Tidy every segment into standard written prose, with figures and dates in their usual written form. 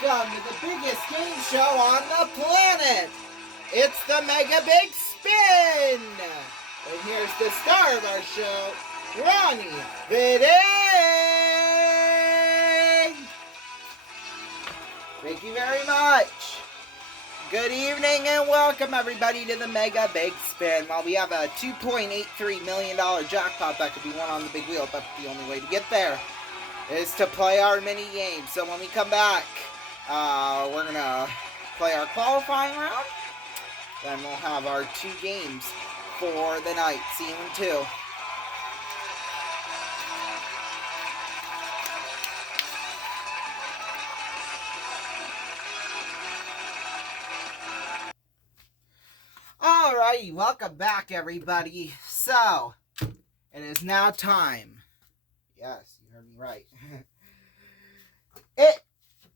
Welcome to the biggest game show on the planet. It's the Mega Big Spin. And here's the star of our show, Ronnie Vidding. Thank you very much. Good evening and welcome everybody to the Mega Big Spin. Well, we have a $2.83 million jackpot that could be won on the big wheel, but the only way to get there is to play our mini game. So when we come back, we're going to play our qualifying round. Then we'll have our 2 games for the night. See you in 2. Alrighty, welcome back everybody. So, it is now time. Yes, you heard me right. It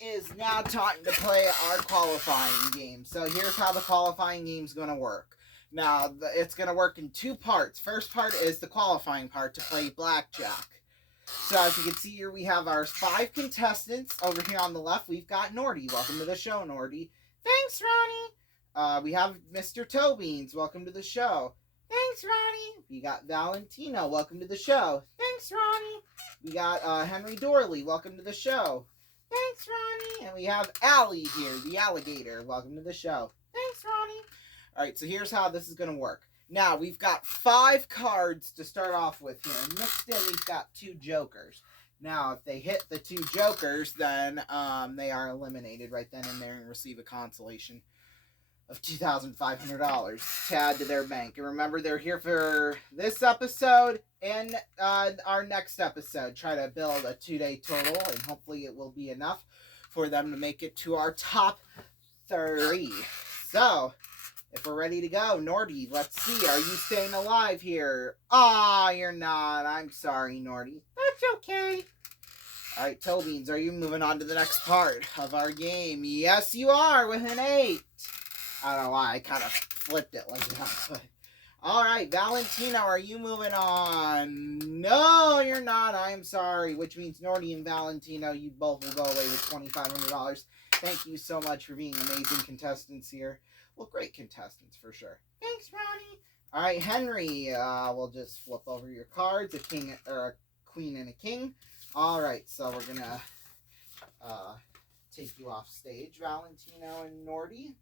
is now time to play our qualifying game. So here's how the qualifying game is going to work. Now, it's going to work in 2 parts. First part is the qualifying part to play blackjack. So as you can see here, we have our 5 contestants. Over here on the left, we've got Nordy. Welcome to the show, Nordy. Thanks, Ronnie. We have Mr. Tobeans. Welcome to the show. Thanks, Ronnie. We got Valentino. Welcome to the show. Thanks, Ronnie. We got Henry Dorley. Welcome to the show. Thanks, Ronnie. And we have Allie here, the alligator. Welcome to the show. Thanks, Ronnie. All right, so here's how this is going to work. Now, we've got 5 cards to start off with here. And mixed in, we've got 2 jokers. Now, if they hit the 2 jokers, then they are eliminated right then and there and receive a consolation of $2,500 to add to their bank. And remember, they're here for this episode and our next episode. Try to build a 2-day total, and hopefully it will be enough for them to make it to our top 3. So, if we're ready to go, Nordy, let's see. Are you staying alive here? Ah, you're not. I'm sorry, Nordy. That's okay. All right, Tobeans, are you moving on to the next part of our game? Yes, you are, with an 8. I don't know why I kind of flipped it like that. But all right, Valentino, are you moving on? No, you're not. I'm sorry. Which means Nordy and Valentino, you both will go away with $2,500. Thank you so much for being amazing contestants here. Well, great contestants for sure. Thanks, Ronnie. All right, Henry, we'll just flip over your cards, a king or a queen and a king. All right, so we're gonna take you off stage, Valentino and Nordy.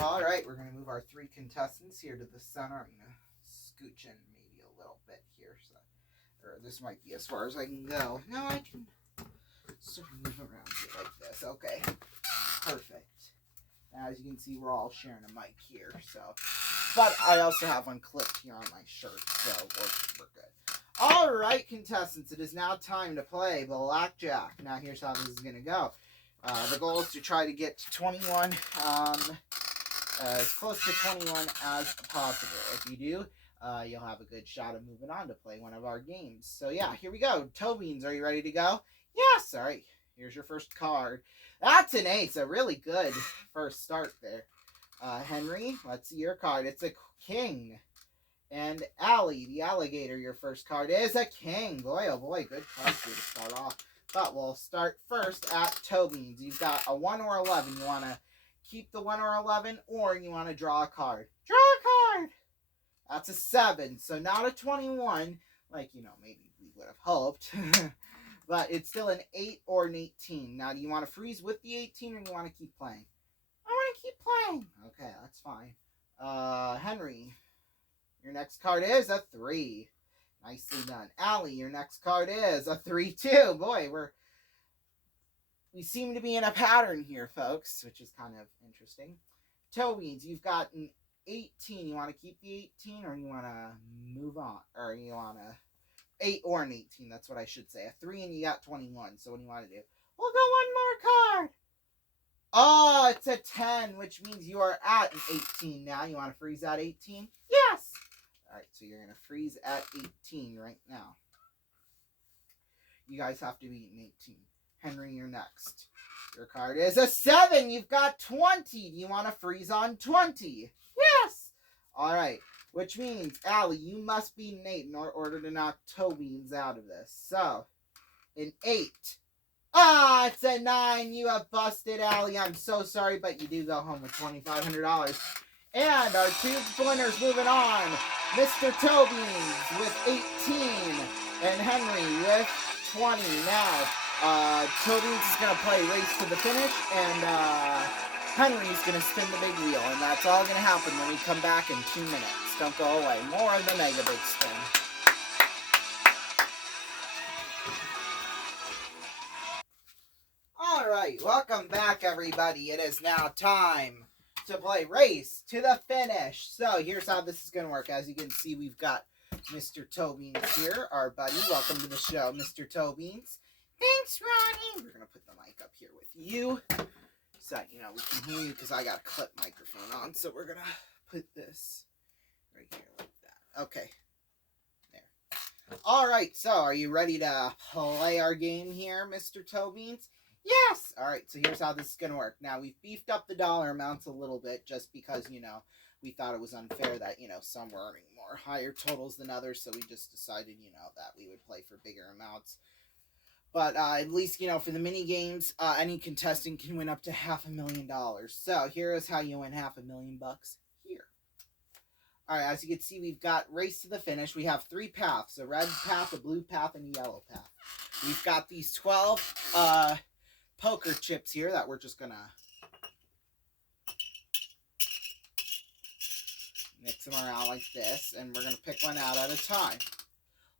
Alright, we're going to move our 3 contestants here to the center. I'm going to scooch in maybe a little bit here. So, or this might be as far as I can go. No, I can sort of move around here like this. Okay, perfect. Now, as you can see, we're all sharing a mic here. So, but I also have one clipped here on my shirt, so we're good. Alright, contestants, it is now time to play blackjack. Now, here's how this is going to go. The goal is to try to get to 21, as close to 21 as possible. If you do, you'll have a good shot of moving on to play one of our games. So yeah, here we go. Tobeans, are you ready to go? Yes. All right, here's your first card. That's an ace, a really good first start there. Henry, let's see your card. It's a king. And Allie, the alligator, your first card is a king. Boy, oh boy, good card here to start off. But we'll start first at Tobeans. You've got a 1 or 11. You want to keep the 1 or 11, or you want to draw a card. Draw a card! That's a 7, so not a 21, like, maybe we would have hoped. But it's still an 8 or an 18. Now, do you want to freeze with the 18, or do you want to keep playing? I want to keep playing. Okay, that's fine. Henry, your next card is a 3. Nicely done. Allie, your next card is a 3 too. Boy, we seem to be in a pattern here, folks, which is kind of interesting. Tobeans, you've got an 18. You want to keep the 18, or you want to move on? Or you want to 8 or an 18, that's what I should say. A 3 and you got 21, so what do you want to do? We'll go one more card. Oh, it's a 10, which means you are at an 18 now. You want to freeze at 18? Yes. All right, so you're going to freeze at 18 right now. You guys have to beat an 18. Henry, you're next. Your card is a 7. You've got 20. Do you want to freeze on 20? Yes. All right. Which means, Allie, you must be Nate in order to knock Toe Beans out of this. So, an 8. Ah, it's a 9. You have busted, Allie. I'm so sorry, but you do go home with $2,500. And our 2 winners moving on. Mr. Toe Beans with 18 and Henry with 20. Now, Toe Beans is going to play Race to the Finish, and Henry's going to spin the big wheel, and that's all going to happen when we come back in 2 minutes. Don't go away. More of the Mega Big Spin. All right, welcome back, everybody. It is now time to play Race to the Finish. So here's how this is going to work. As you can see, we've got Mr. Toe Beans here, our buddy. Welcome to the show, Mr. Toe Beans. Thanks, Ronnie. We're going to put the mic up here with you so, you know, we can hear you because I got a clip microphone on. So we're going to put this right here like that. Okay. There. All right, so are you ready to play our game here, Mr. Toe Beans? Yes! Alright, so here's how this is going to work. Now, we've beefed up the dollar amounts a little bit just because, you know, we thought it was unfair that, you know, some were earning more higher totals than others, so we just decided, you know, that we would play for bigger amounts. But at least, you know, for the mini games, any contestant can win up to $500,000. So here is how you win $500,000 here. Alright, as you can see, we've got Race to the Finish. We have 3 paths, a red path, a blue path, and a yellow path. We've got these 12, poker chips here that we're just gonna mix them around like this, and we're gonna pick one out at a time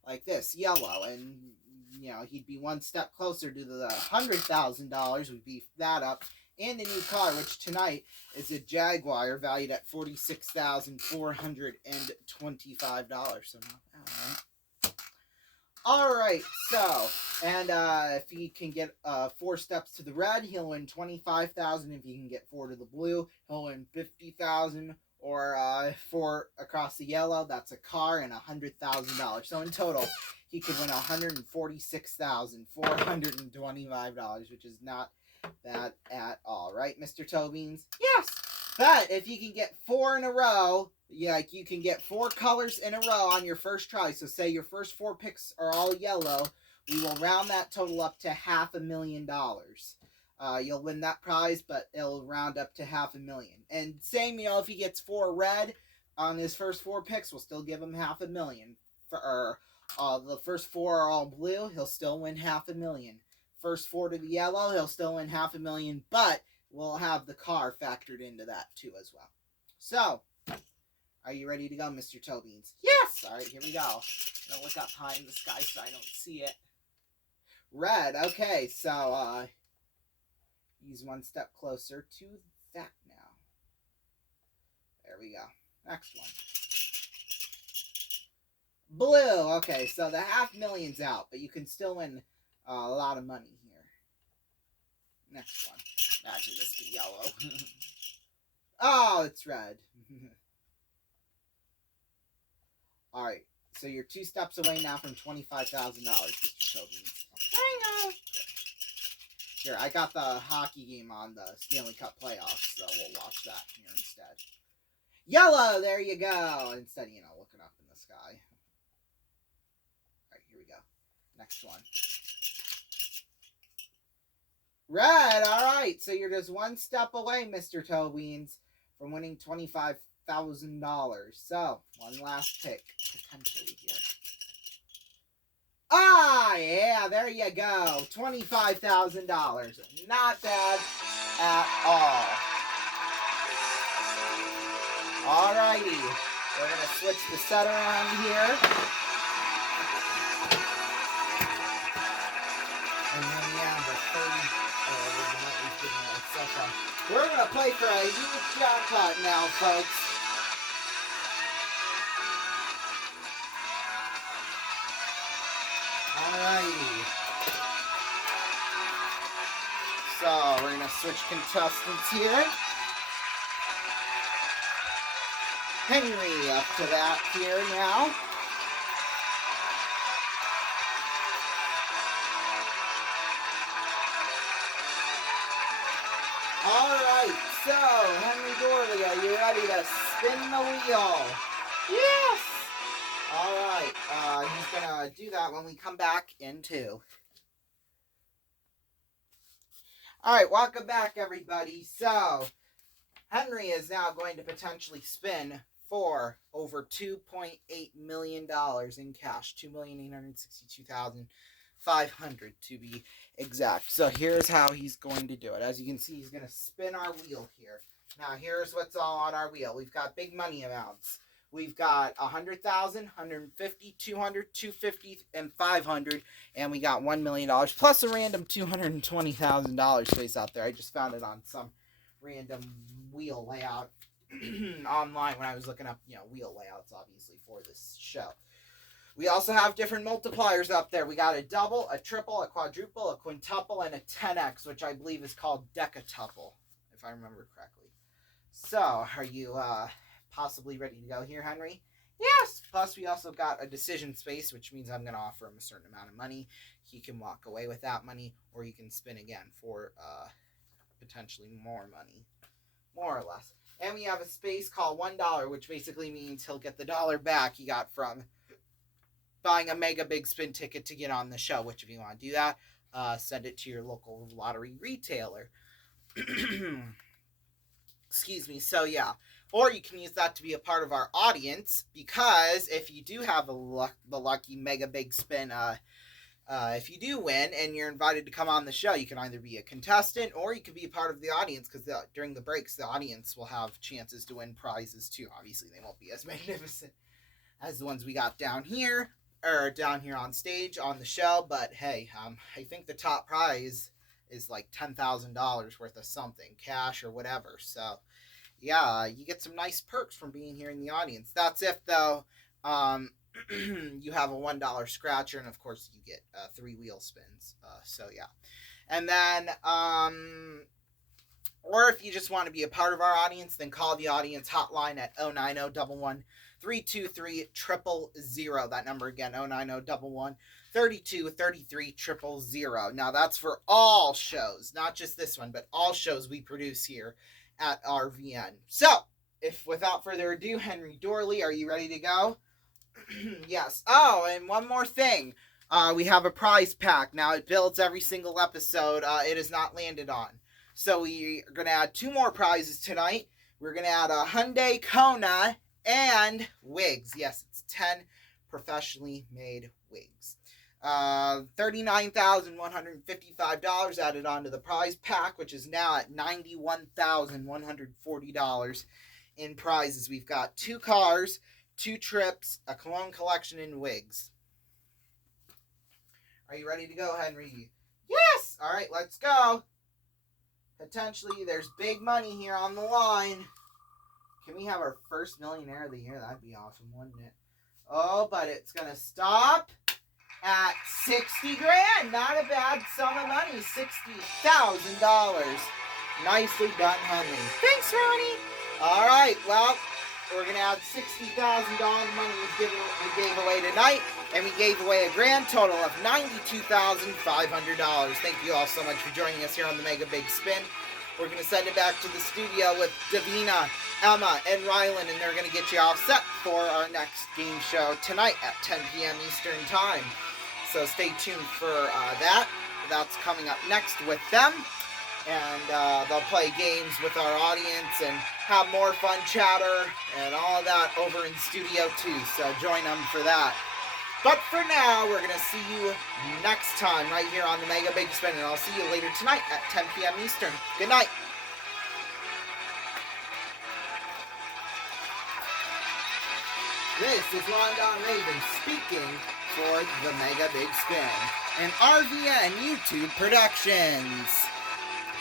like this, yellow, and you know, he'd be one step closer to the $100,000. We beefed that up, and a new car, which tonight is a Jaguar valued at $46,425. So not bad, right? Alright, so, and if he can get 4 steps to the red, he'll win $25,000. If he can get 4 to the blue, he'll win $50,000. Or 4 across the yellow, that's a car, and $100,000. So in total, he could win $146,425, which is not bad at all. Right, Mr. Toe Beans? Yes! But if you can get 4 in a row, yeah, you can get 4 colors in a row on your first try. So say your first 4 picks are all yellow, we will round that total up to $500,000. You'll win that prize, but it'll round up to $500,000. And same, you know, if he gets 4 red on his first 4 picks, we'll still give him $500,000. For the first 4 are all blue, he'll still win $500,000. First 4 to the yellow, he'll still win $500,000, but we'll have the car factored into that too as well. So, are you ready to go, Mr. Toe Beans? Yes! Alright, here we go. Gonna look up high in the sky so I don't see it. Red, okay, so, he's one step closer to that now. There we go. Next one. Blue, okay, so the $500,000's out, but you can still win a lot of money here. Next one. Imagine this be yellow. Oh, it's red. Alright, so you're 2 steps away now from $25,000, Mr. Toe Beans. I know. Here, I got the hockey game on the Stanley Cup playoffs, so we'll watch that here instead. Yellow, there you go. Instead of, you know, looking up in the sky. Alright, here we go. Next one. Red, alright. So you're just 1 step away, Mr. Toe Beans, from winning $25,000. So, one last pick, potentially here. Ah, yeah, there you go. $25,000. Not bad at all. Alrighty. We're going to switch the set around here. And then, yeah, the 30. We're going to play for a huge jackpot now, folks. Alrighty. So, we're going to switch contestants here. Henry up to that here now. So, Henry Dorley, are you ready to spin the wheel? Yes! Alright, he's gonna do that when we come back in 2. Alright, welcome back, everybody. So, Henry is now going to potentially spin for over $2.8 million in cash. $2,862,500 to be exact. So here's how he's going to do it. As you can see, he's going to spin our wheel here. Now here's what's all on our wheel. We've got big money amounts. We've got 100,000, 150, 200, 250, and 500, and we got $1 million plus a random $220,000 space out there. I just found it on some random wheel layout online when I was looking up, wheel layouts, obviously, for this show. We also have different multipliers up there. We got a double, a triple, a quadruple, a quintuple, and a 10x, which I believe is called decatuple, if I remember correctly. So, are you possibly ready to go here, Henry? Yes! Plus, we also got a decision space, which means I'm going to offer him a certain amount of money. He can walk away with that money, or he can spin again for potentially more money, more or less. And we have a space called $1, which basically means he'll get the dollar back he got from buying a Mega Big Spin ticket to get on the show, which if you want to do that, send it to your local lottery retailer. Excuse me. So, yeah. Or you can use that to be a part of our audience, because if you do have the lucky Mega Big Spin, if you do win and you're invited to come on the show, you can either be a contestant or you can be a part of the audience, because during the breaks, the audience will have chances to win prizes too. Obviously, they won't be as magnificent as the ones we got down here, or down here on stage on the show, but hey, I think the top prize is like $10,000 worth of something, cash or whatever. So, yeah, you get some nice perks from being here in the audience. That's if, though, you have a $1 scratcher, and of course you get 3 wheel spins. So, yeah. And then, or if you just want to be a part of our audience, then call the audience hotline at 09011-323-000. That number again, 09011-3233-000. Now, that's for all shows, not just this one, but all shows we produce here at RVN. So, if without further ado, Henry Dorley, are you ready to go? Yes. Oh, and one more thing. We have a prize pack. Now, it builds every single episode it is not landed on. So, we are going to add 2 more prizes tonight. We're going to add a Hyundai Kona and wigs. Yes, it's 10 professionally made wigs. $39,155 added onto the prize pack, which is now at $91,140 in prizes. We've got 2 cars, 2 trips, a cologne collection, and wigs. Are you ready to go, Henry? Yes! All right, let's go. Potentially, there's big money here on the line. Can we have our first millionaire of the year? That'd be awesome, wouldn't it? Oh, but it's going to stop at $60,000. Not a bad sum of money. $60,000. Nicely done, Henry. Thanks, Ronnie. All right, well, we're going to add $60,000 money we gave away tonight, and we gave away a grand total of $92,500. Thank you all so much for joining us here on the Mega Big Spin. We're going to send it back to the studio with Davina, Emma, and Rylan, and they're going to get you all set for our next game show tonight at 10 p.m. Eastern Time. So stay tuned for that. That's coming up next with them. And they'll play games with our audience and have more fun chatter and all of that over in studio too. So join them for that. But for now, we're going to see you next time right here on the Mega Big Spin. And I'll see you later tonight at 10 p.m. Eastern. Good night. This is Rondon Raven speaking for the Mega Big Spin, an RVN YouTube Productions.